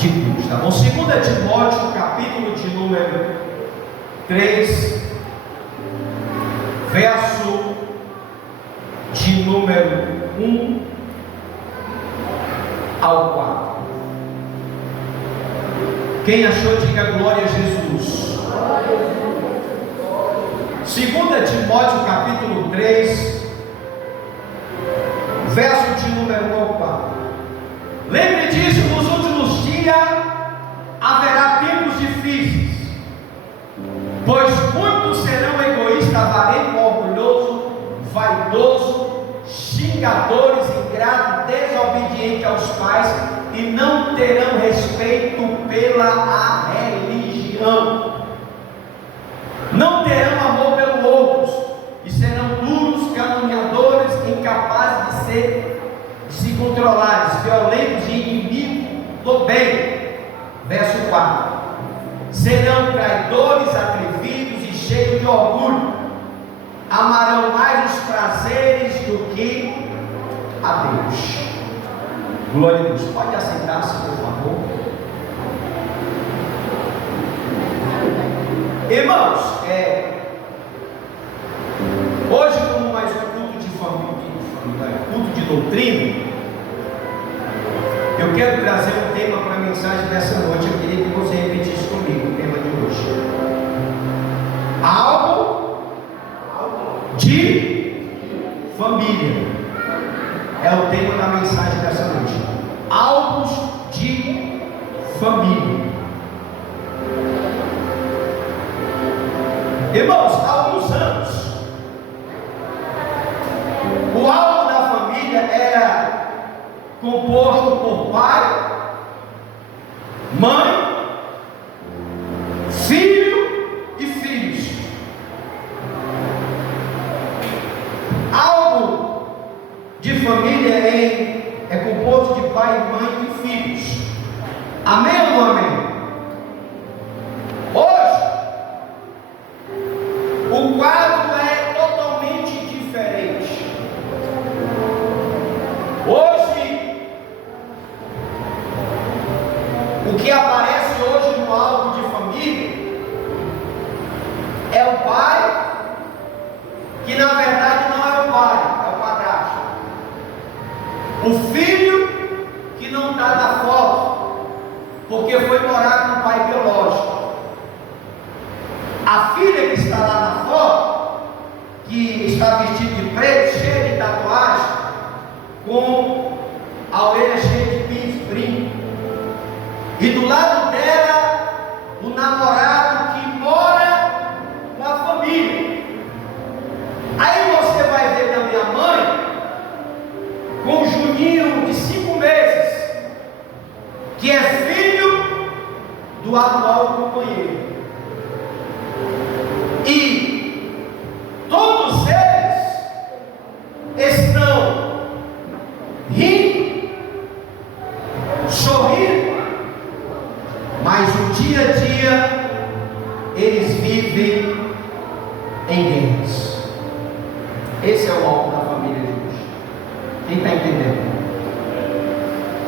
de Deus, tá bom? 2 Timóteo, capítulo de número 3, verso de número 1 ao 4. Quem achou, diga glória a Jesus. 2 Timóteo, capítulo 3, verso de número 1 ao 4. Lembre disso, nos últimos dias haverá tempos difíceis, pois muitos serão egoístas, avarentos, orgulhosos, vaidosos, xingadores, ingratos, desobedientes aos pais, e não terão respeito pela religião, não terão amor pelos outros, e serão duros, caluniadores, incapazes de se controlar, violentos e inimigos do bem. Verso 4: serão traidores, atrevidos e cheios de orgulho, amarão mais os prazeres do que a Deus. Glória a Deus. Pode assentar-se, por favor. Irmãos, hoje, como mais um culto de família, culto de doutrina, eu quero trazer um tema para a mensagem dessa noite. Eu queria que você repetisse comigo o tema de hoje: algo de família. É o tema da mensagem dessa noite. Alvos de família. Irmãos, há alguns anos, o alvo da família era composto por pai, mãe, filho e filhos. Algo de família é composto de pai, mãe e filhos. Amém ou não amém? Hoje, o quadro é totalmente diferente. Hoje, o que aparece hoje no alvo de família é o pai, que na verdade não é o pai, é o padrasto. O filho que não está na foto, porque foi morar com o pai biológico. A filha que está lá na foto, que está vestida de preto, cheia de tatuagem, com a orelha cheia de pintos, brinco. E do lado dela, o namorado que mora com a família. Aí você vai ver da minha mãe com o Juninho de 5 meses, que é filho do atual companheiro. E todos eles estão rindo, sorrindo, mas o dia a dia eles vivem em guerras. Esse é o alvo da família de hoje. Quem está entendendo?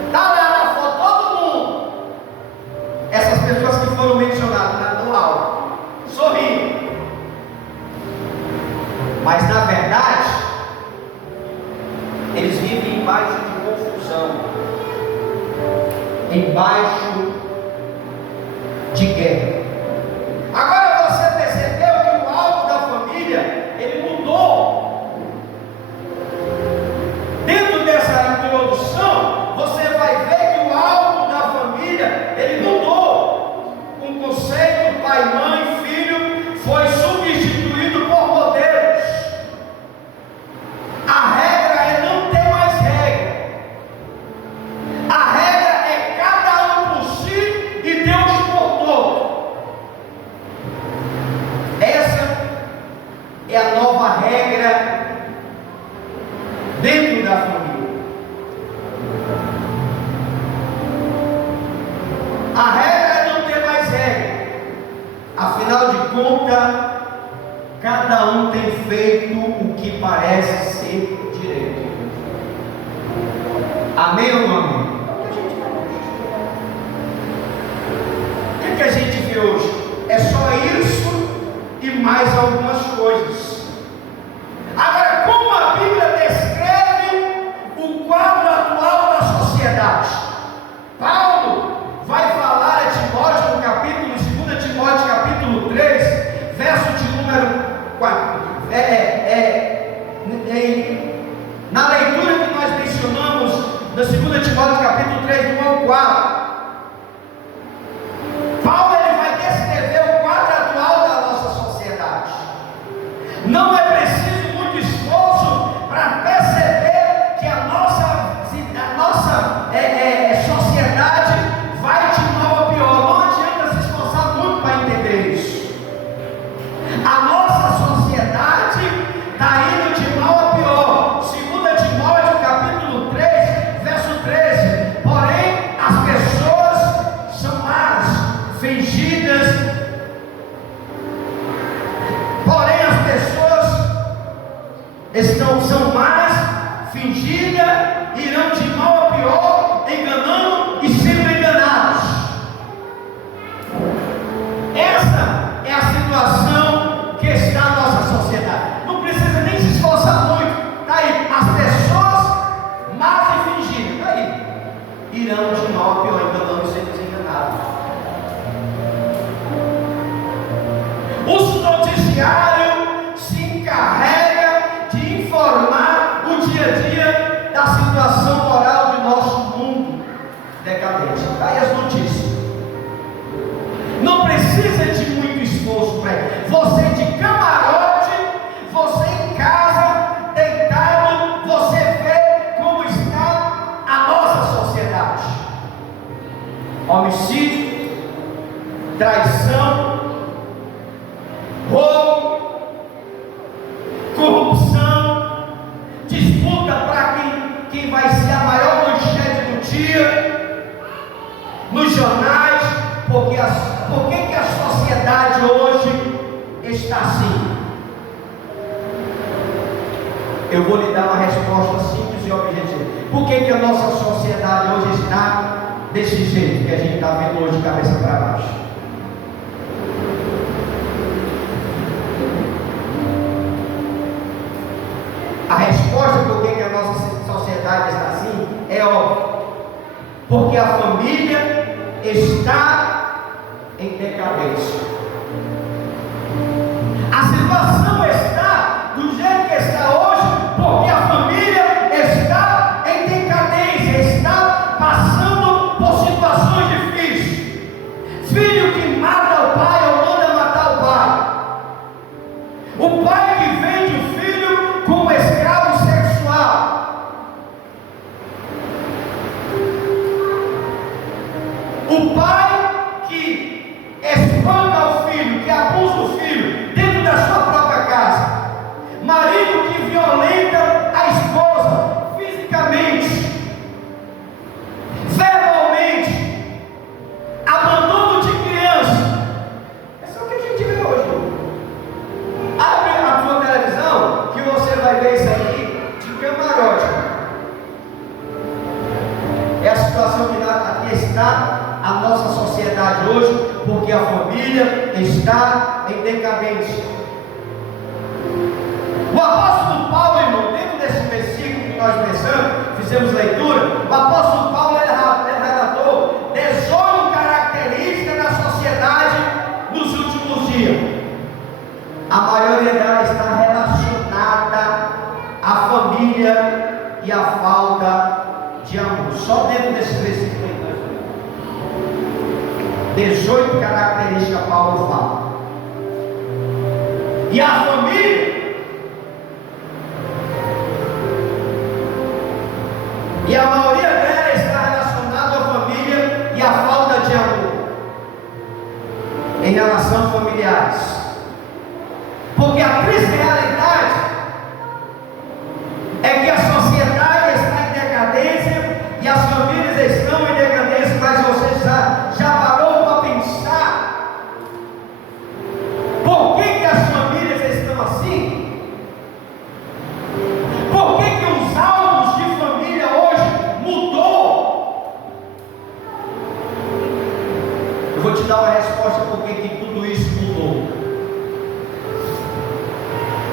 Está lá na foto todo mundo. Essas pessoas que foram mencionadas no alvo, sorrindo. Mas na verdade, eles vivem embaixo de confusão, embaixo de guerra. Agora você percebeu que o alvo da família, ele mudou. Dentro dessa introdução, você vai ver que o alvo da família, ele mudou. O conceito pai, mãe, filho foi substituído por modelos. A regra é não ter mais regra. A regra é cada um por si e Deus por todos. Essa é a nova regra dentro da família. A regra é não ter mais regra. Afinal de contas, cada um tem feito o que parece ser direito. Amém ou não amém? hoje. É só isso e mais algumas coisas. Agora, como a Bíblia descreve o quadro atual da sociedade? Paulo vai falar a Timóteo no capítulo, 2 Timóteo capítulo 3, verso de número 4. Na leitura que nós mencionamos, na 2 Timóteo capítulo 3, do 1 ao 4, Paulo ele vai descrever o quadro atual da nossa sociedade. Não é preciso muito esforço para perceber que a nossa sociedade vai de mal a pior. Não adianta se esforçar muito para entender isso. A nossa sociedade está indo de mal a pior. 2 Timóteo capítulo 3, verso 13. Porém, as pessoas são más, fingidas. Porém, as pessoas são más, fingidas, irão de mal a pior, enganando e sendo enganados. Essa é a situação que está na nossa sociedade. Não precisa nem se esforçar muito. Está aí, as pessoas más e fingidas, está aí, irão de mal a pior, enganando e sendo enganados. Os noticiários se encarregam de informar o dia a dia da situação moral de nosso mundo decadente. Está aí as notícias. Não precisa de muito esforço para isso. Você de camarote, você em casa, deitado, você vê como está a nossa sociedade. Homicídio, traição, roubo, corrupção, disputa para quem vai ser a maior manchete do dia, nos jornais. Por que a sociedade hoje está assim? Eu vou lhe dar uma resposta simples e objetiva. Por que a nossa sociedade hoje está desse jeito que a gente está vendo hoje de cabeça para baixo? A resposta por que a nossa sociedade está assim é óbvia. Porque a família está em decadência. A situação está do jeito que está hoje porque a família está em decadência, está passando por situações difíceis. Filho que mata o pai ou manda matar o pai. O pai que vende o filho como escravo sexual. O pai que espanca o filho, que abusa o filho dentro da sua própria casa. Marido que violenta a esposa fisicamente, verbalmente, abandono de criança. Essa é o que a gente vê hoje. Abre a sua televisão que você vai ver isso aqui de camarote. É a situação que aqui está a nossa sociedade hoje, porque a família está em decadência. O apóstolo Paulo, irmão, dentro desse versículo que nós fizemos leitura, o apóstolo Paulo ele relatou 18 características da sociedade nos últimos dias. A maioria delas está relacionada à família e à falta de amor. Só dentro desse versículo aí. 18 características Paulo fala. E a família, e a maioria dela está relacionada à família e à falta de amor em relação familiares. Porque a triste realidade é que a sociedade está em decadência e as famílias estão em decadência, mas você já parou para pensar por que as famílias estão assim? Por que os alvos de família hoje mudou? vou te dar uma resposta porque que tudo isso mudou.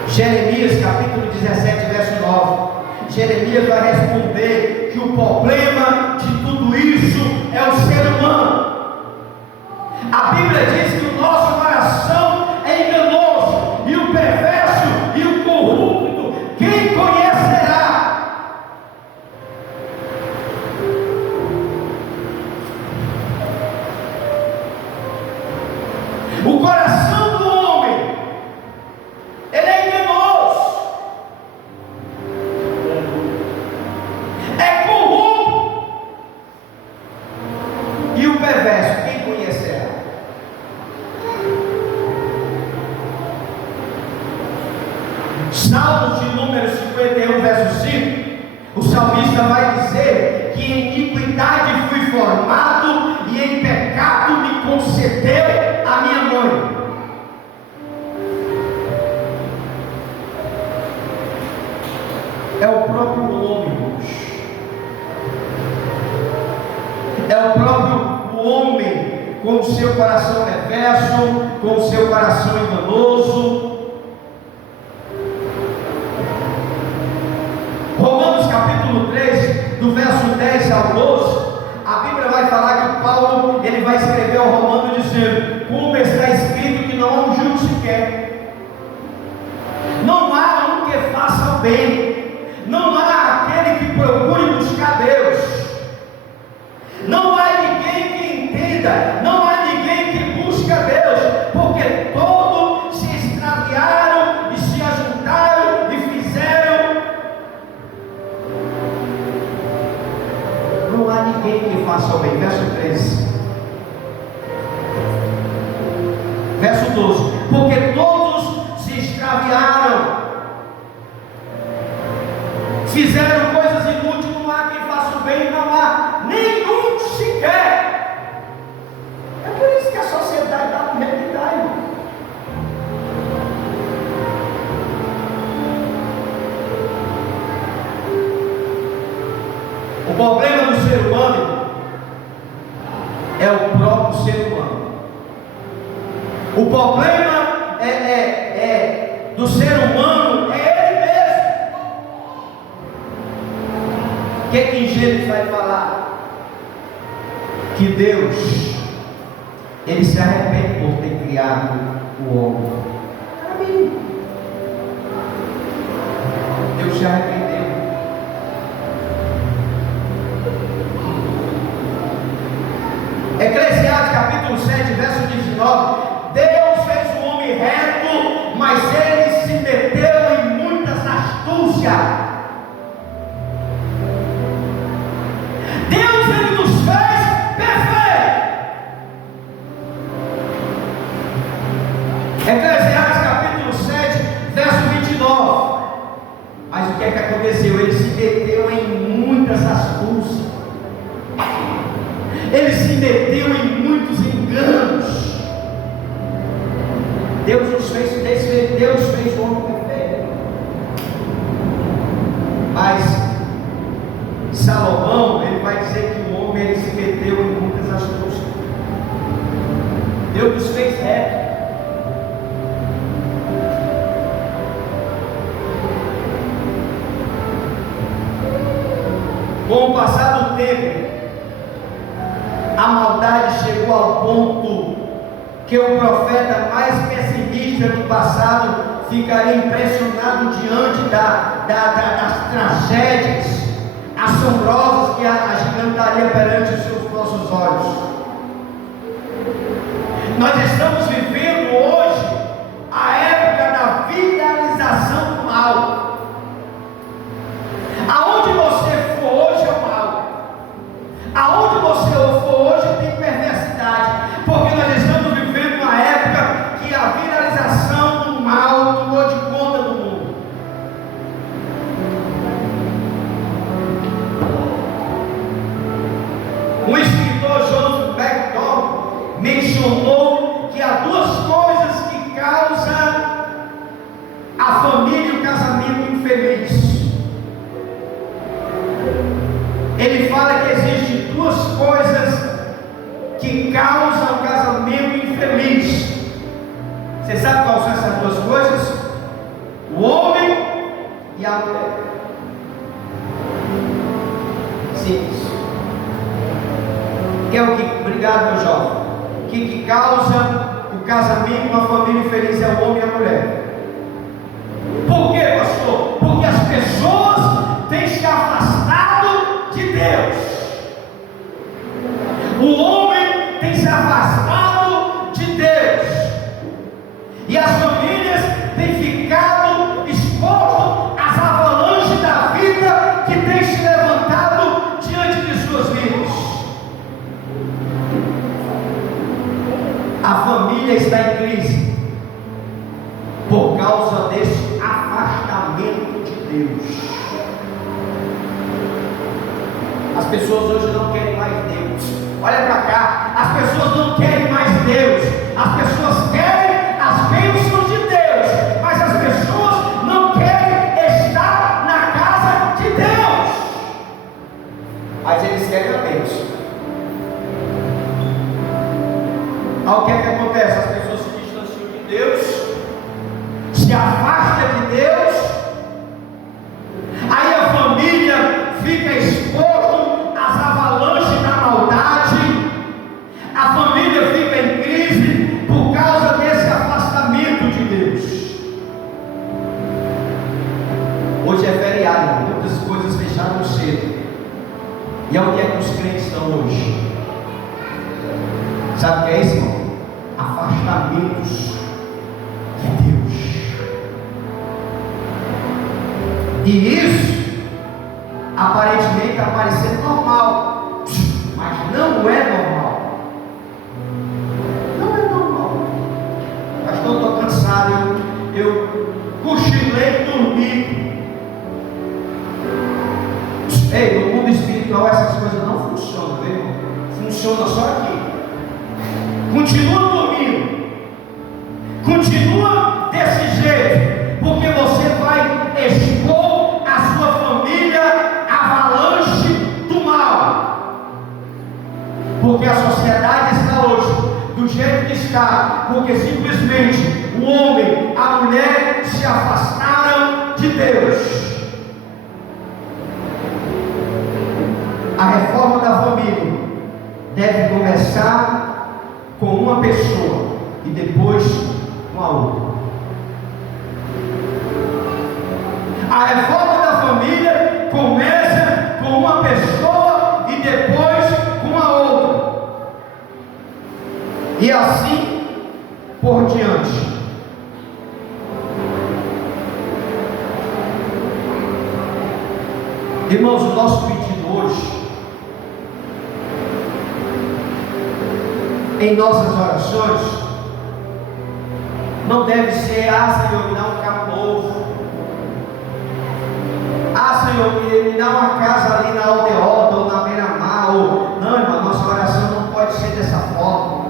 Jeremias capítulo 17, verso 9. Jeremias vai responder que o problema de tudo isso é o ser humano. A Bíblia diz que o nosso coração é enganoso, e o perverso e o corrupto, quem conhecerá? O coração do homem, ele é enganoso, é corrupto, e o perverso, quem conhecerá? Salmos de número 51, verso 5, o salmista vai dizer que em iniquidade fui formado e em pecado me concedeu a minha mãe. É o próprio homem, é o próprio homem com o seu coração perverso, com o seu coração enganoso. Romanos capítulo 3, do verso 10 ao 12, a Bíblia vai falar que Paulo, ele vai escrever ao Romano dizendo, como está escrito que não há um justo sequer, não há um que faça o bem, não há aquele que procure buscar Deus, não há ninguém que entenda, não há ninguém que busque a Deus, porque todos se extraviaram e se ajuntaram e fizeram. Não há ninguém que faça o bem. Verso 13. Verso 12. Porque todos se extraviaram, fizeram coisas inúteis. Não há quem faça o bem, não há nenhum sequer. É por isso que a sociedade está do jeito que está, irmão. O problema do ser humano é o próprio ser humano. O problema do ser humano é ele mesmo. O que Gênesis vai falar? Que Deus, ele se arrepende por ter criado o homem. Deus se arrependeu. Eclesiastes capítulo 7, verso 19. Deus fez o homem reto, mas ele se meteu em muitas astúcias. Deus, ele nos fez perfeitos. Eclesiastes capítulo 7, verso 29. Mas o que é que aconteceu? Ele se meteu em muitas astúcias. Ele se meteu em muitos enganos. Deus fez o homem perfeito. Mas Salomão, ele vai dizer que o homem, ele se meteu em muitas astúcias. Deus nos fez reto. Com o passar do tempo, a maldade chegou ao ponto que o profeta mais pessimista do passado ficaria impressionado diante das tragédias assombrosas que agigantaria perante os seus nossos olhos. Nós estamos vivendo hoje a época da viralização do mal. Aonde você for hoje é o mal. Aonde você for hoje tem perversidade. Porque nós estamos vivendo uma época que a viralização do mal tomou de conta do mundo. O escritor Joseph Macdonald mencionou que há causa um casamento infeliz. Você sabe quais são essas duas coisas? O homem e a mulher. Simples. Que é o que, obrigado meu jovem, o que causa o casamento, uma família infeliz é o homem e a mulher. Por quê, pastor? Porque as pessoas têm se afastado de Deus. O homem tem se afastado de Deus. E as famílias têm ficado expostas às avalanches da vida que tem se levantado diante de suas vidas. A família está em crise por causa desse afastamento de Deus. As pessoas hoje não querem mais Deus. Olha para cá, as pessoas não querem mais Deus. As pessoas querem as bênçãos de Deus, mas as pessoas não querem estar na casa de Deus. Mas eles querem a bênção. Aí o que é que acontece? As pessoas se distanciam de Deus, se afasta de Deus, aí a família fica exposta às avalanches da maldade, a família fica em crise por causa desse afastamento de Deus. Hoje é feriado, muitas coisas fecharam cedo, e é o que é que os crentes estão hoje. Sabe o que é isso, irmão? Afastamentos de Deus. E isso aparentemente está parecendo normal, mas não é normal. Não é normal. Pastor, eu estou cansado, eu cochilei e dormi. Ei, no mundo espiritual essas coisas não funcionam, viu? Funciona só aqui. Continua dormindo, continua desse jeito, porque você vai expor a sua família à avalanche do mal. Porque a sociedade está hoje do jeito que está, porque simplesmente o homem, a mulher se afastaram de Deus. A reforma da família deve começar com uma pessoa e depois com a outra. A reforma da família começa com uma pessoa e depois com a outra. E assim por diante. Irmãos, o nosso pedido hoje, em nossas orações, não deve ser: ah, Senhor, me dá um carro novo, ah, Senhor, me dá uma casa ali na Aldeota ou na Beira-Mar, ou... Não, irmão, nossa oração não pode ser dessa forma.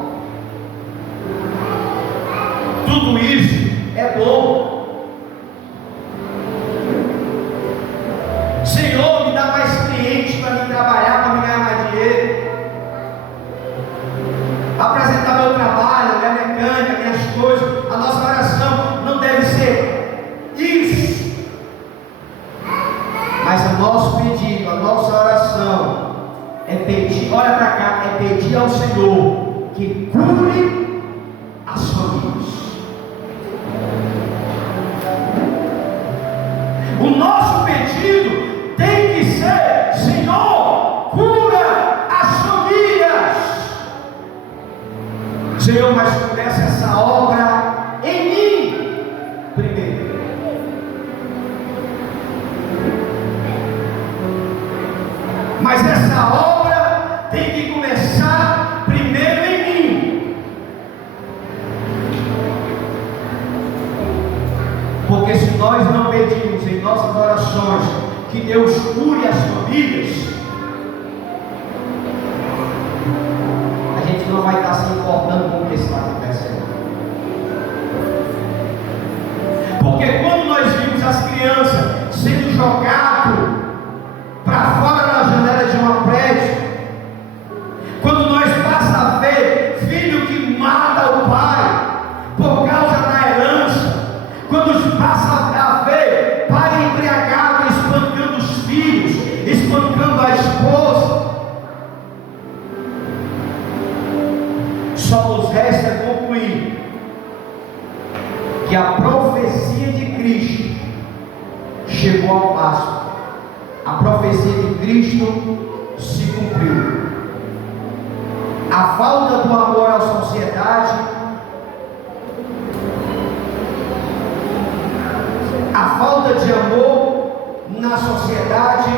Tudo isso é bom. Senhor, me dá mais clientes para me trabalhar, para me ganhar mais dinheiro, apresentar meu trabalho, minha mecânica, minhas coisas. A nossa oração não deve ser isso. Mas o nosso pedido, a nossa oração é pedir, olha para cá, é pedir ao Senhor que cure as famílias. O nosso pedido tem que ser: Senhor, cura as famílias. Senhor, mas começa essa obra em mim primeiro. Mas essa obra tem que começar primeiro em mim. Porque se nós não pedimos em nossas orações que Deus cure as famílias, a gente não vai estar se importando com o que está acontecendo. Porque quando nós vimos as crianças sendo jogadas para fora da janela de uma prédio, quando nós passamos a ver Só nos resta concluir que a profecia de Cristo chegou ao máximo. A profecia de Cristo se cumpriu. A falta do amor à sociedade, a falta de amor na sociedade,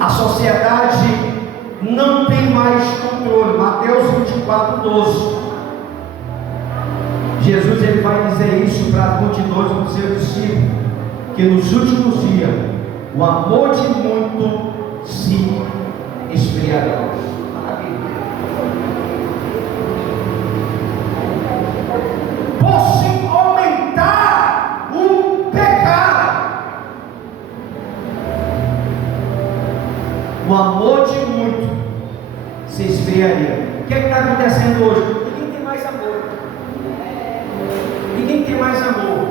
a sociedade não tem mais controle. Mateus 24:12. Jesus ele vai dizer isso para as multidões dos seus discípulos, que nos últimos dias o amor de muito se esfriará. Por se aumentar o pecado, o amor de muito se esfriaria. O que está acontecendo hoje? Ninguém tem mais amor. Ninguém tem mais amor.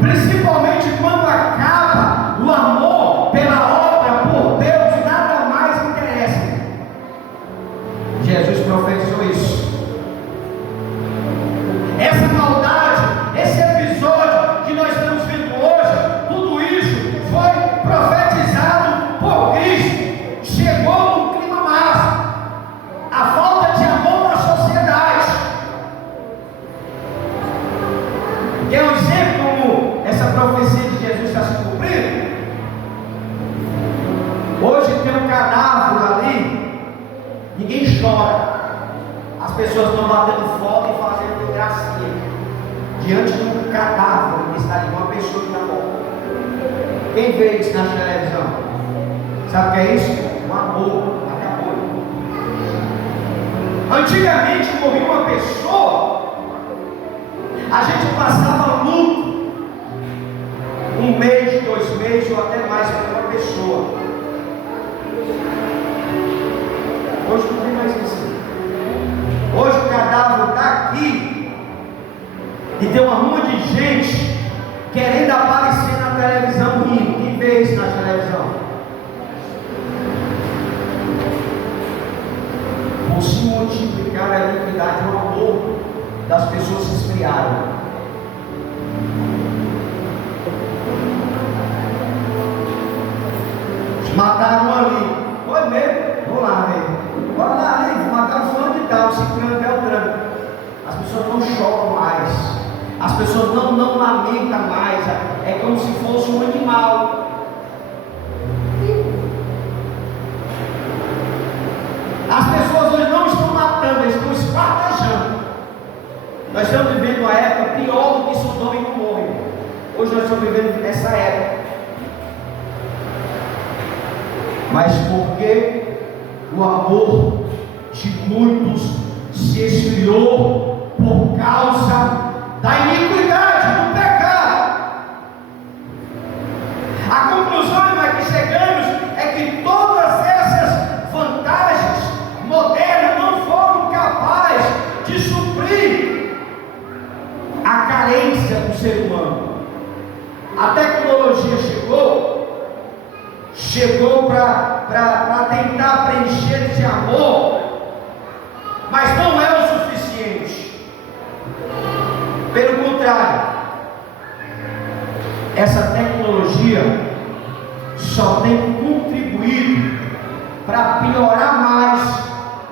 Principalmente quando acaba o amor pela obra, por Deus, nada mais interessa. Jesus profetizou isso. Essa maldade, esse episódio que nós estamos vendo hoje, tudo isso foi profetizado por Cristo. Chegou no clima máximo. A falta de amor na sociedade. Quer um exemplo como essa profecia de Jesus está se cumprindo? Hoje tem um cadáver ali, ninguém chora. As pessoas estão batendo foto e fazendo gracinha diante de um cadáver que está ali, uma pessoa que está morta. Quem vê isso na televisão? Sabe o que é isso? O amor acabou. Antigamente morria uma pessoa, a gente passava luto, 1 mês, 2 meses ou até mais para uma pessoa. Hoje não tem mais isso. Hoje o cadáver está aqui e tem uma ruma de gente querendo aparecer na televisão rindo. Quem vê isso na televisão? Por se multiplicar a iniquidade, o amor das pessoas se esfriaram. Mataram ali. Foi mesmo? Vou lá mesmo. Bora lá ali, mataram fulano de tal, ciclano, beltrano. As pessoas não choram mais. As pessoas não lamentam mais. É como se fosse um animal. As pessoas hoje não estão matando, eles estão esquartejando. Nós estamos vivendo uma época pior do que Sodoma e Gomorra. Hoje nós estamos vivendo essa época. Mas porque o amor de muitos se esfriou por causa da iniquidade, do pecado. A conclusão a que chegamos é que todas essas vantagens modernas não foram capazes de suprir a carência do ser humano. A tecnologia chegou para tentar preencher esse amor, mas não é o suficiente. Pelo contrário, essa tecnologia só tem contribuído para piorar mais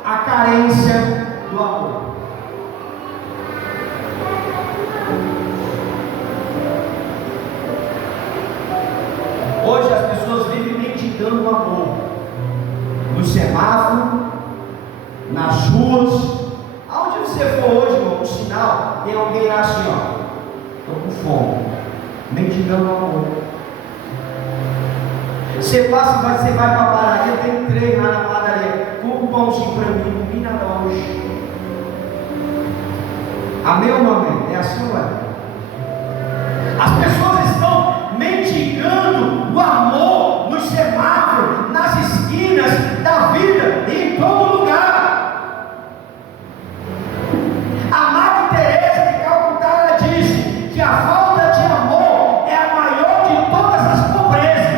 a carência do amor. Hoje as pessoas vivem mendigando o amor. No semáforo, nas ruas, aonde você for hoje, irmão, no sinal, tem alguém lá assim, ó, estou com fome, mendigando o amor. Você passa, você vai para a padaria, tem 3 lá na padaria, com um pãozinho para mim, não vi nada hoje. Amém ou não amém? É assim ou é? As pessoas estão mendigando o amor nos semáforos, nas esquinas da vida e em todo lugar. A Madre Teresa de Calcutá, ela disse que a falta de amor é a maior de todas as pobrezas.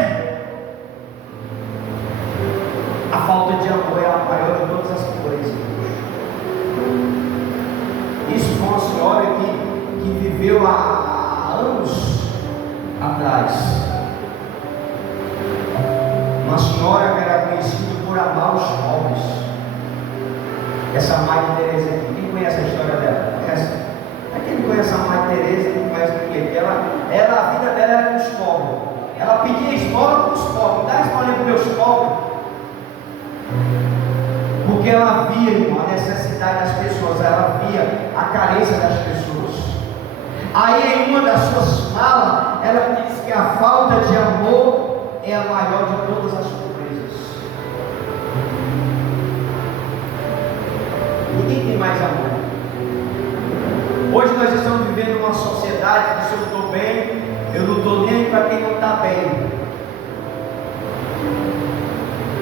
A A falta de amor é a maior de todas as pobrezas. Isso foi uma senhora que viveu há anos atrás. Uma senhora que era conhecida por amar os pobres. Essa Mãe Teresa aqui, quem conhece a história dela? Conhece? Quem não conhece a Mãe Teresa, não conhece ninguém. A vida dela era com os pobres. Ela pedia esmola para os pobres. Dá esmola para os meus pobres. Porque ela via, irmão, a necessidade das pessoas. Ela via a carência das pessoas. Aí em uma das suas falas, ela diz que a falta de amor é a maior de todas as pobrezas. Ninguém tem mais amor. Hoje nós estamos vivendo uma sociedade que se eu estou bem, eu não estou nem aí para quem não está bem.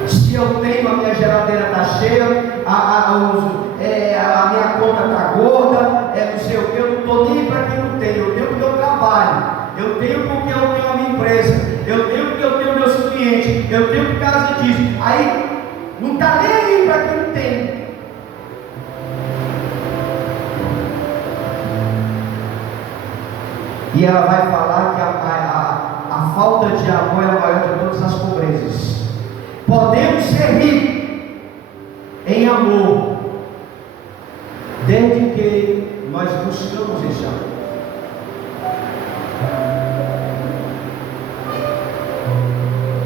Se eu tenho, a minha geladeira está cheia, a minha conta está gorda, não sei o que, eu não estou nem para quem não tem. Eu tenho porque eu trabalho, eu tenho porque eu tenho a minha empresa, eu tenho porque eu tenho meus clientes, eu tenho por causa disso. Aí não está nem aí para quem não tem. E ela vai falar que a falta de amor é a maior de todas as pobrezas. Podemos ser ricos em amor, desde que nós buscamos esse amor.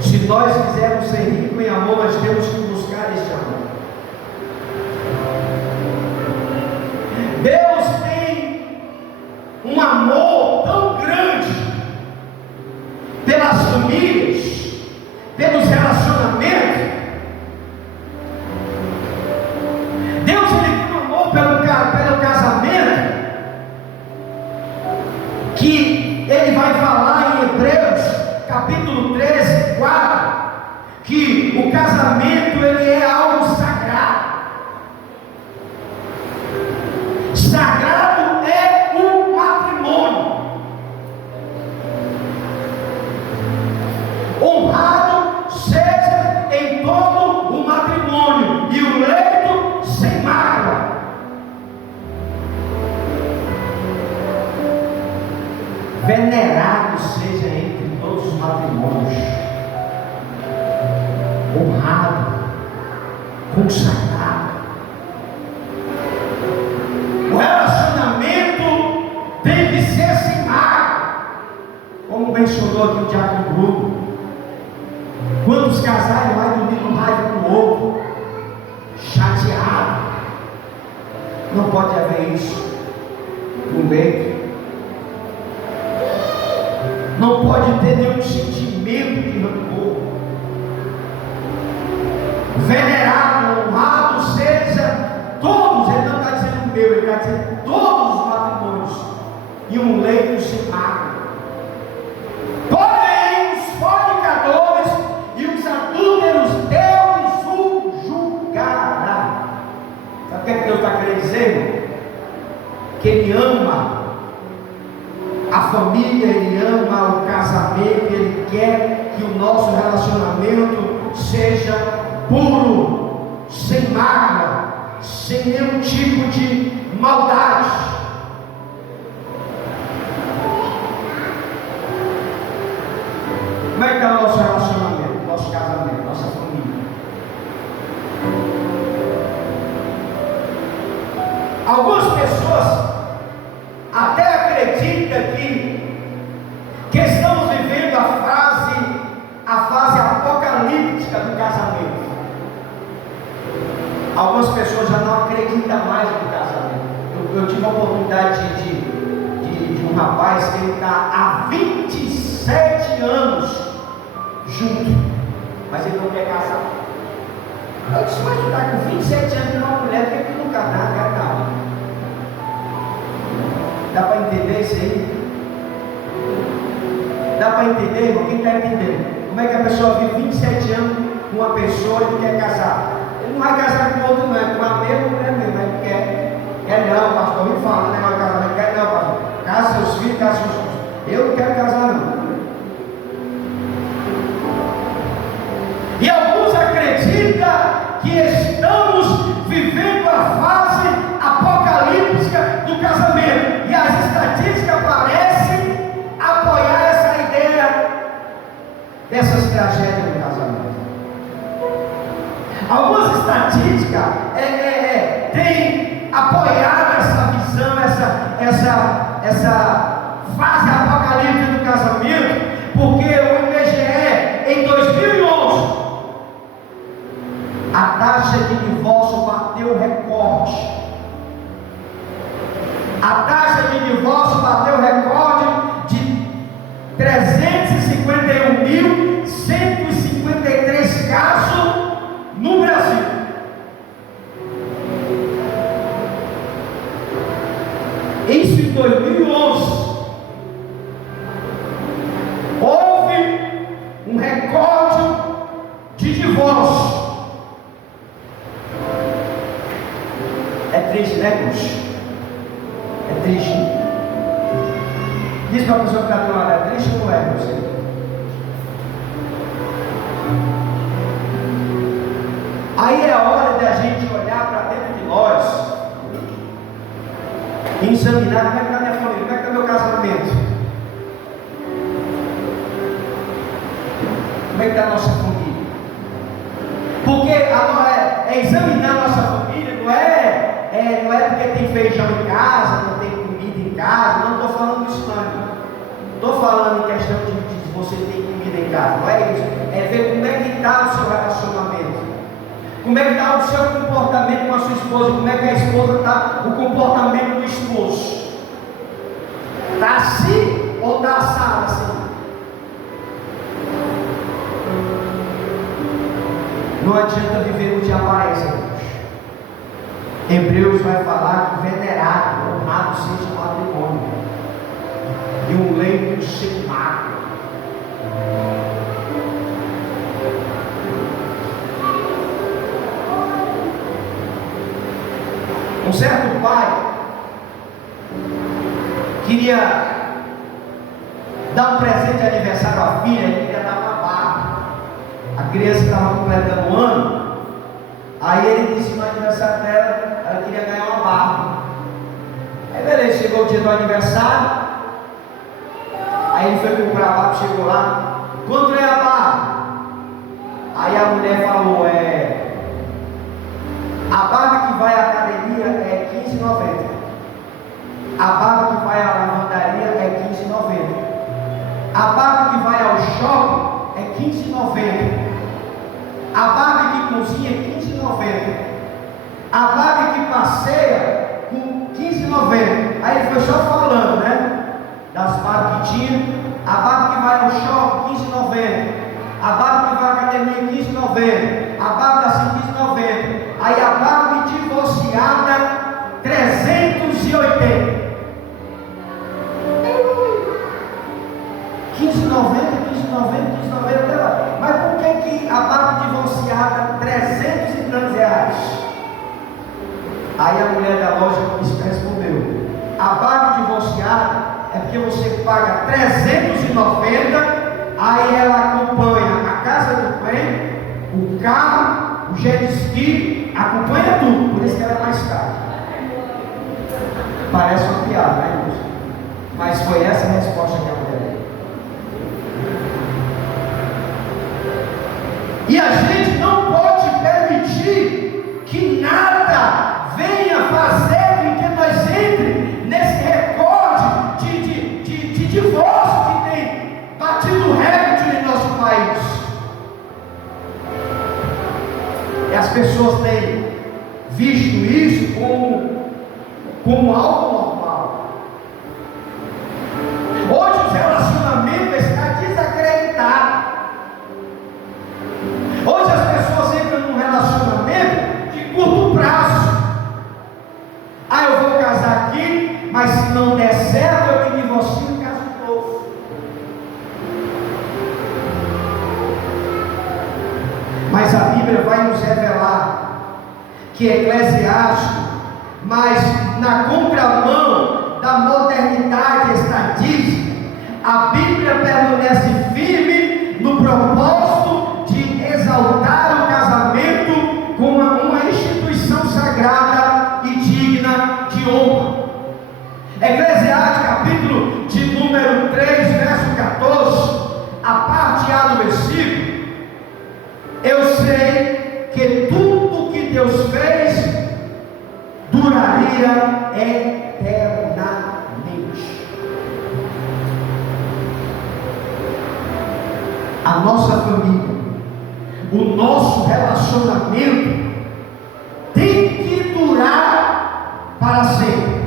Se nós quisermos ser ricos em amor, nós temos que buscar esse amor. Deus tem um amor tão grande pelas famílias, pelos relacionamentos. Deus ele tem um amor pelo casamento, que ele vai falar em Hebreus capítulo 13, 4, que o casamento ele é algo sagrado. Sagrado é o matrimônio. Honrado seja em todo o matrimônio, e o leito sem mágoa. Venerado seja entre todos os matrimônios, honrado, consagrado. O relacionamento tem que ser sem mágoa, como mencionou aqui o Diácono Bruno. Quantos casais vai dormir com raiva com o outro, chateado? Não pode haver isso no leito. Não pode ter nenhum sentimento de rancor. Venerado, honrado seja todos, ele não está dizendo o meu, ele está dizendo todos os matrimônios, e um leito sem mágoa. Porém, os fornicadores e os adúlteros, Deus o julgará. Sabe o que Deus está querendo dizer? Que Ele ama a família, Ele ama o casamento, Ele quer que o nosso relacionamento seja puro, sem mágoa, sem nenhum tipo de maldade. Como é que está o nosso relacionamento, nosso casamento, nossa família? Algumas pessoas até acreditam que estamos vivendo a fase apocalíptica do casamento. Algumas pessoas já não acreditam mais no casamento. Eu tive a oportunidade de um rapaz que ele está há 27 anos junto, mas ele não quer casar. Eu disse, mas tu está com 27 anos de uma mulher, por que tu não quer casar? Dá para entender isso aí? Dá para entender, irmão? Quem está entendendo? Como é que a pessoa vive 27 anos com uma pessoa e quer casar? Ele não vai casar com outro, não, é com a mesma mulher mesmo, mas ele quer não, pastor, me fala, negócio de casamento, quer não, pastor, casa seus filhos, casa seus filhos. Eu não quero casar, não. E alguns acreditam que estamos vivendo a fase apocalíptica do casamento, e as estatísticas parecem apoiar essa ideia dessas tragédias do casamento. Algumas estatísticas têm apoiado essa visão, essa fase apocalíptica do casamento, porque o IBGE, em 2011, a taxa de divórcio bateu recorde. A taxa de divórcio bateu recorde de 351.153 casos no Brasil. Isso em 2011. Houve um recorde de divórcio. É triste, né, Cruz? É triste. Diz para a pessoa que está do lado, é triste ou não é, você? Aí é a hora de a gente olhar para dentro de nós e examinar como é que está minha família, como é que está meu casamento, como é que está a nossa família. Porque examinar a nossa família não é porque tem feijão em casa, não tem comida em casa, não estou falando disso não. Estou falando em questão de você ter comida em casa, não é isso. É ver como é que está o seu relacionamento, como é que está o seu comportamento com a sua esposa, como é que a esposa está, o comportamento do esposo. Está assim ou está assado assim? Não adianta viver de aparência. Hebreus vai falar que venerado, honrado seja o matrimônio, e um leito sem mácula. Um certo pai queria dar um presente de aniversário à filha, ele queria dar uma barba. A criança estava completando um ano, aí ele disse no aniversário dela, ela queria ganhar uma barba. Aí beleza, chegou o dia do aniversário, aí ele foi comprar a barba, chegou lá, quanto é a barba? Aí a mulher falou, a barba que vai à academia é R$15,90. A barba que vai à lavandaria é R$15,90. A barba que vai ao shopping é R$15,90. A barba que cozinha é R$15,90. A barba que passeia com R$15,90. Aí ele foi só falando, né? Das barbas que tinha. A barba que vai ao shopping, R$15,90. A barba que vai à academia, R$15,90. A barba assim, R$15,90. Aí a barba divorciada, R$380. R$15,90. Mas por que a barba divorciada, R$300 e tantos reais? Aí a mulher da loja respondeu: a barba divorciada é porque você paga R$390, aí ela acompanha a casa do bem, o carro, o jet ski, acompanha tudo, por isso que ela é mais cara. Parece uma piada, né, irmãos? Mas foi essa a resposta que a mulher deu. E a gente não pode permitir que nada venha fazer com que nós entre nesse recorde de divórcio que tem batido recorde em nosso país. E as pessoas têm visto isso como algo normal. Hoje os relacionamentos estão desacreditados. Hoje as pessoas entram num relacionamento de curto prazo. Eu vou casar aqui, mas se não der certo eu me divorcio e caso de novo. Mas a Bíblia vai nos revelar que Eclesiástico, mas na contramão da modernidade estatística, a Bíblia permanece firme no propósito de exaltar o casamento como que Deus fez duraria eternamente. A nossa família, o nosso relacionamento tem que durar para sempre.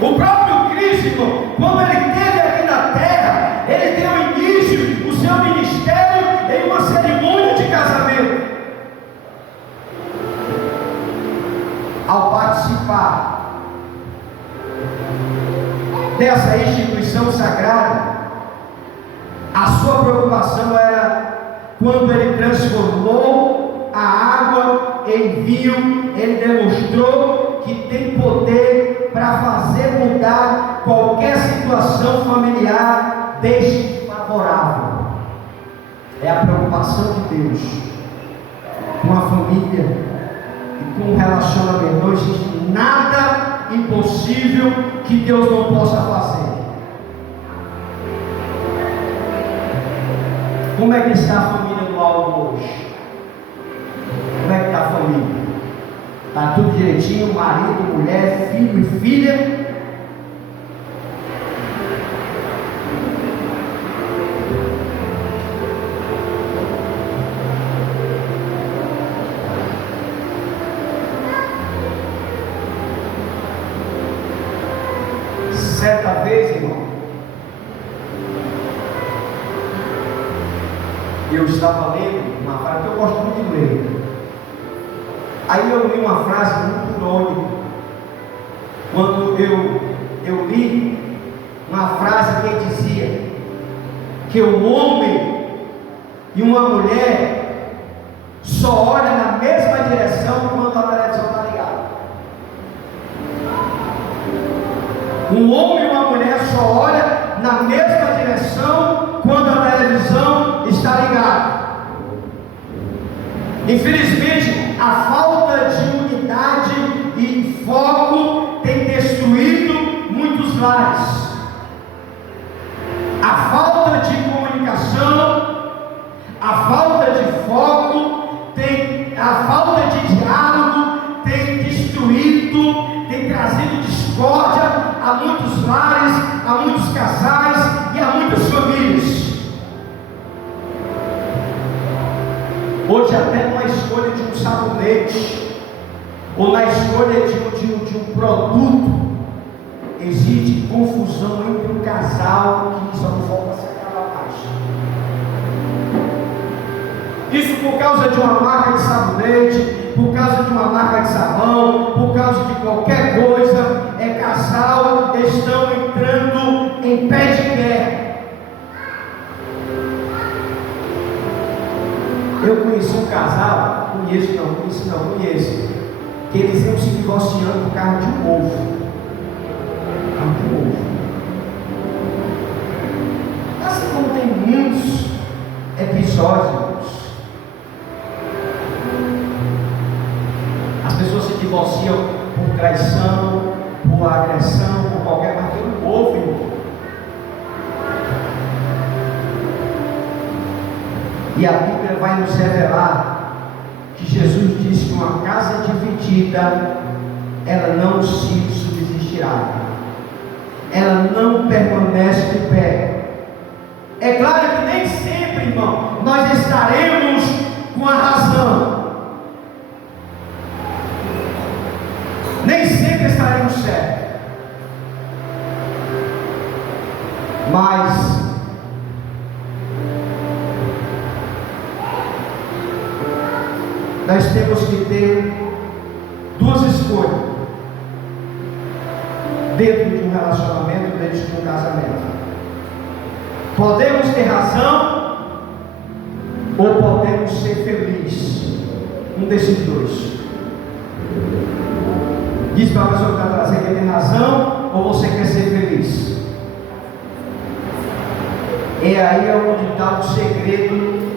O próprio Cristo, quando ele esteve aqui na terra, ele deu início o seu ministério em uma cerimônia de casamento. Ao participar dessa instituição sagrada, a sua preocupação era quando ele transformou a água em vinho. Ele demonstrou que tem poder para fazer mudar qualquer situação familiar desfavorável. É a preocupação de Deus com a família e com o relacionamento. Não existe nada impossível que Deus não possa fazer. Como é que está a família do Aldo hoje? Como é que está a família? Está tudo direitinho? Marido, mulher, filho e filha? Certa vez, irmão, eu estava lendo uma frase que eu gosto muito de ler. Aí eu li uma frase muito irônica. Quando eu li uma frase que dizia que um homem e uma mulher só olham na mesma direção quando a televisão está ligada. Um homem e uma mulher só olham na mesma direção quando a televisão está ligada. Infelizmente, a falta de unidade e foco tem destruído muitos lares. A falta de comunicação, a falta de foco, a falta de diálogo tem destruído, tem trazido discórdia a muitos lares, a muitos casais e a muitas famílias. Hoje, até na escolha de um sabonete ou na escolha de um produto, existe confusão entre um casal que só não volta a se acabar mais. Isso por causa de uma marca de sabonete, por causa de uma marca de sabão, por causa de qualquer coisa. Casal estão entrando em pé de guerra. Eu conheci um casal, conheço, que eles iam se divorciando por causa de um ovo. Assim como tem muitos episódios, as pessoas se divorciam por traição, por agressão, por qualquer coisa, pelo ovo, irmão. E a Bíblia vai nos revelar que Jesus disse que uma casa dividida, ela não se subsistirá, ela não permanece de pé. É claro que nem sempre, irmão, nós estaremos com a razão, nem sempre estaremos certos, mas nós temos que ter duas escolhas dentro de um relacionamento, dentro de um casamento. Podemos ter razão ou podemos ser felizes. Um desses dois. Diz para a pessoa que está trazendo que tem razão ou você quer ser feliz. É aí onde está o segredo.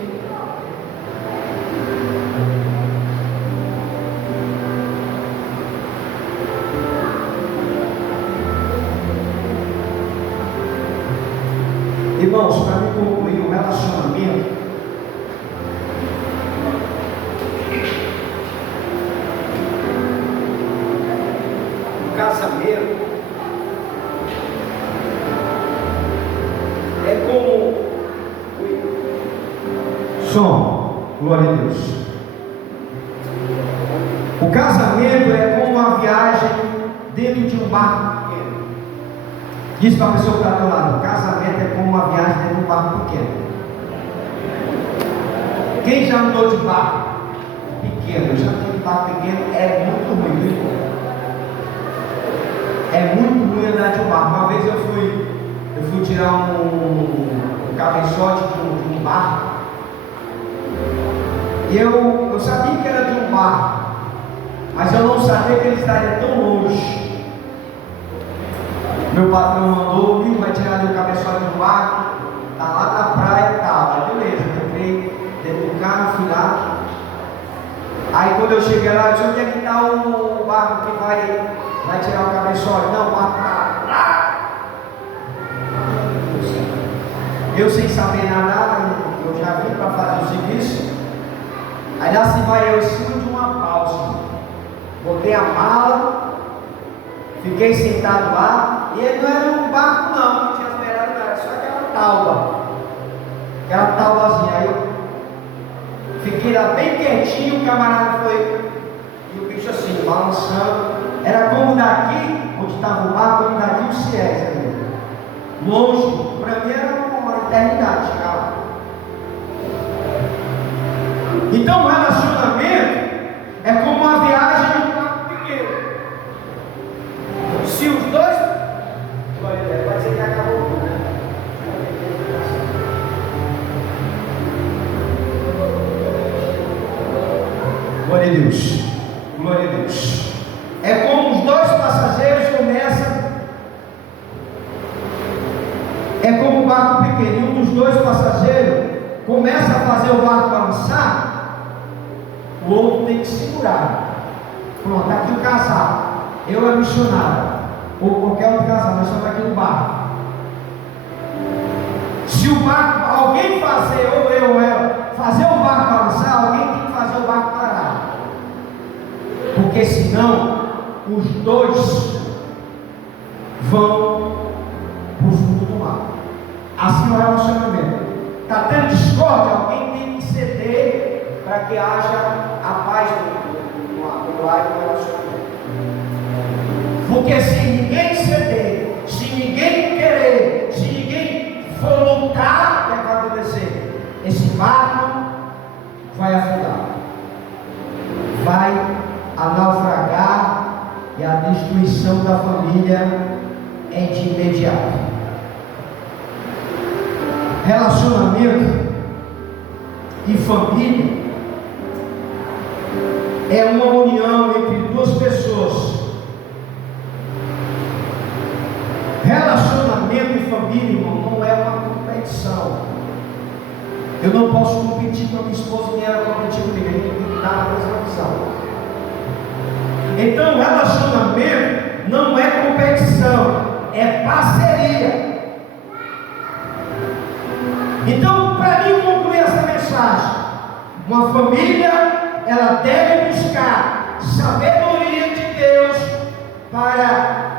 Irmãos, para me concluir, o relacionamento Som, glória a Deus. O casamento é como uma viagem dentro de um barco pequeno. Diz para a pessoa que está do lado: o casamento é como uma viagem dentro de um barco pequeno. Quem já andou de barco pequeno? Eu já tenho de barco pequeno, é muito ruim, viu? É muito ruim andar de um barco. Uma vez eu fui tirar um cabeçote de um barco. E eu sabia que era de um barco, mas eu não sabia que ele estaria tão longe. Meu patrão mandou: vai tirar do cabeçote do barco, está lá na praia e tal. Aí beleza, eu entrei dentro do carro, fui lá. Aí quando eu cheguei lá, eu disse: onde é que está o barco que vai tirar o cabeçote? Não, o barco está lá. Eu sem saber nadar, eu já vim para fazer o serviço. Aí lá se vai eu em cima de uma balsa. Botei a mala, fiquei sentado lá. E ele não era um barco não, não tinha esperado nada, só aquela tauba. Aquela taubazinha. Aí eu fiquei lá bem quietinho, o camarada foi. E o bicho assim, balançando. Era como daqui, onde estava o barco, como daqui o Ciés ali. Longe, para mim era uma eternidade chegar lá. Então o relacionamento é como uma viagem de um barco pequeno. Se os dois. Pode ser que acabou tudo, né? Glória a Deus. Glória a Deus. É como os dois passageiros começam. É como um barco pequeno. Um dos dois passageiros começa a fazer o barco balançar. O outro tem que segurar. Pronto, está aqui o casal. Eu é missionário. Ou qualquer outro casal, nós estamos aqui no barco. Se o barco, alguém fazer, ou eu ou ela, fazer o barco balançar, alguém tem que fazer o barco parar. Porque senão, os dois vão para o fundo do mar. Assim é o relacionamento. Está tendo discórdia, alguém tem que ceder para que haja a paz do lar e do relacionamento. Porque se ninguém ceder, se ninguém querer, se ninguém for lutar, o que vai acontecer? Esse barco vai afundar, vai naufragar, e a destruição da família é de imediato. Relacionamento e família é uma união entre duas pessoas. Relacionamento e família, irmão, não é uma competição. Eu não posso competir com a minha esposa, nem ela competir comigo. A gente tem que dar a mesma visão. Então, relacionamento não é competição, é parceria. Então, para mim concluir essa mensagem, uma família, ela deve buscar sabedoria de Deus para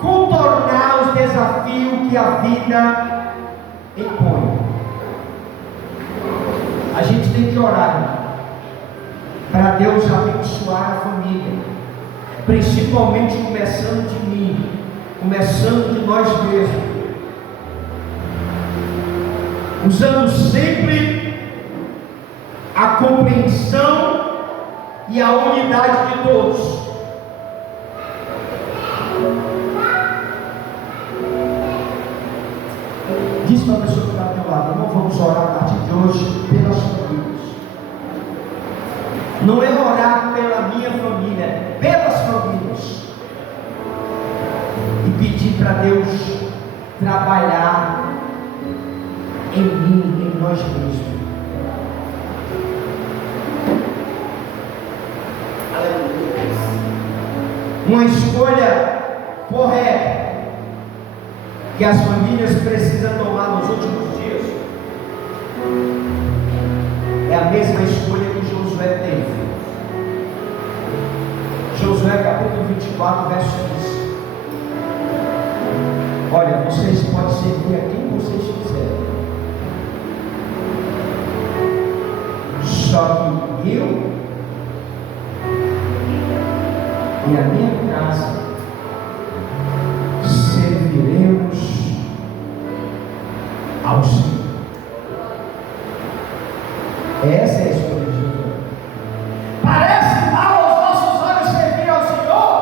contornar os desafios que a vida impõe. A gente tem que orar para Deus abençoar a família, principalmente começando de mim, começando de nós mesmos, usando sempre a compreensão e a unidade de todos. Diz para a pessoa que está ao teu lado: não vamos orar a partir de hoje pelas famílias. Não é orar pela minha família, é pelas famílias. E pedir para Deus trabalhar em mim, em nós mesmos. Uma escolha correta que as famílias precisam tomar nos últimos dias é a mesma escolha que Josué teve. Josué capítulo 24, verso 15. Olha, vocês podem servir a quem vocês quiserem, Só que eu e a minha casa serviremos ao Senhor. Essa é a escolha de Jesus. Parece mal aos nossos olhos servir ao Senhor?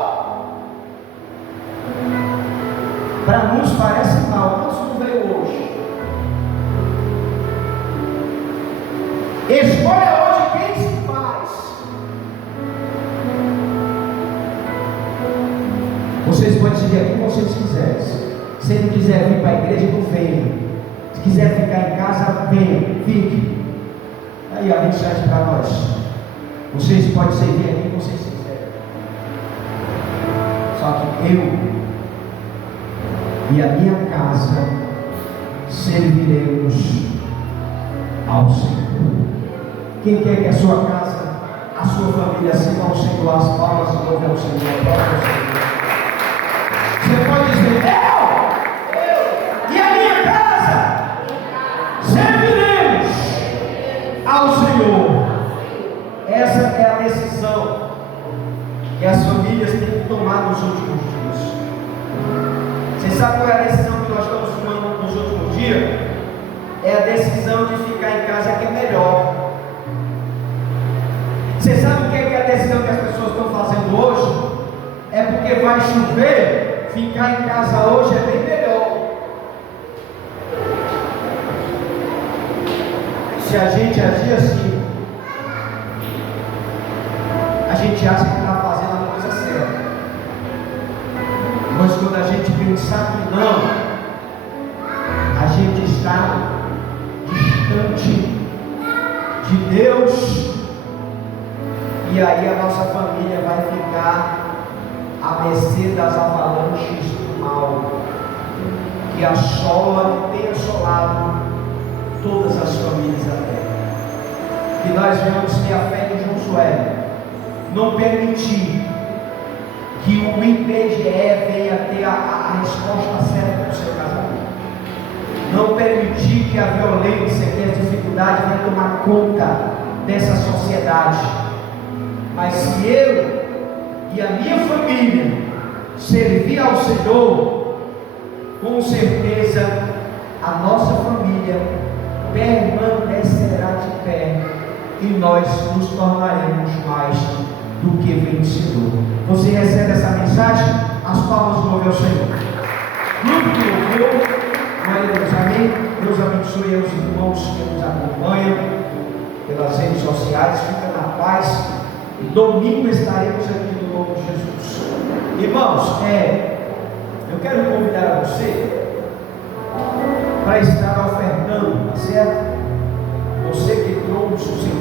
Para muitos parece mal. Quantos não veio hoje? Escolha hoje quem se faz. Vocês podem seguir aqui como vocês quiserem. Se não quiser vir para a igreja, não venha. Se quiser ficar em casa, venha, fique. Aí a mensagem para nós: vocês podem servir aqui como vocês quiserem. Só que eu e a minha casa serviremos ao Senhor. Quem quer que a sua casa, a sua família sirva ao Senhor? As palmas e louve ao Senhor. Você pode dizer: eu e a minha casa serviremos ao Senhor. Essa é a decisão que as famílias têm que tomar nos últimos dias. Você sabe qual é a decisão que nós estamos tomando nos últimos dias? É a decisão de ficar em casa, que é melhor. Você sabe o que é a decisão que as pessoas estão fazendo hoje? É porque vai chover, ficar em casa hoje é bem melhor. Se a gente agir assim, a gente acha que está fazendo a coisa certa. Mas quando a gente pensar que não, a gente está distante de Deus. E aí a nossa família vai ficar à mercê das avalanches do mal, que assola e tem assolado todas as famílias da terra. Que nós venhamos ter a fé de Josué, não permitir que o IBGE venha ter a resposta certa para o seu casamento, não permitir que a violência, que as dificuldades venham tomar conta dessa sociedade. Mas se eu e a minha família servir ao Senhor, com certeza a nossa família permanecerá de pé e nós nos tornaremos mais do que vencedor. Você recebe essa mensagem? As palmas do meu Senhor. Grupo de louvor, glória a Deus, amém. Deus abençoe os irmãos que nos acompanham pelas redes sociais. Fica na paz. E domingo estaremos aqui no nome de Jesus. Irmãos, eu quero convidar a você para estar ofertando, tá certo? Você que trouxe o seu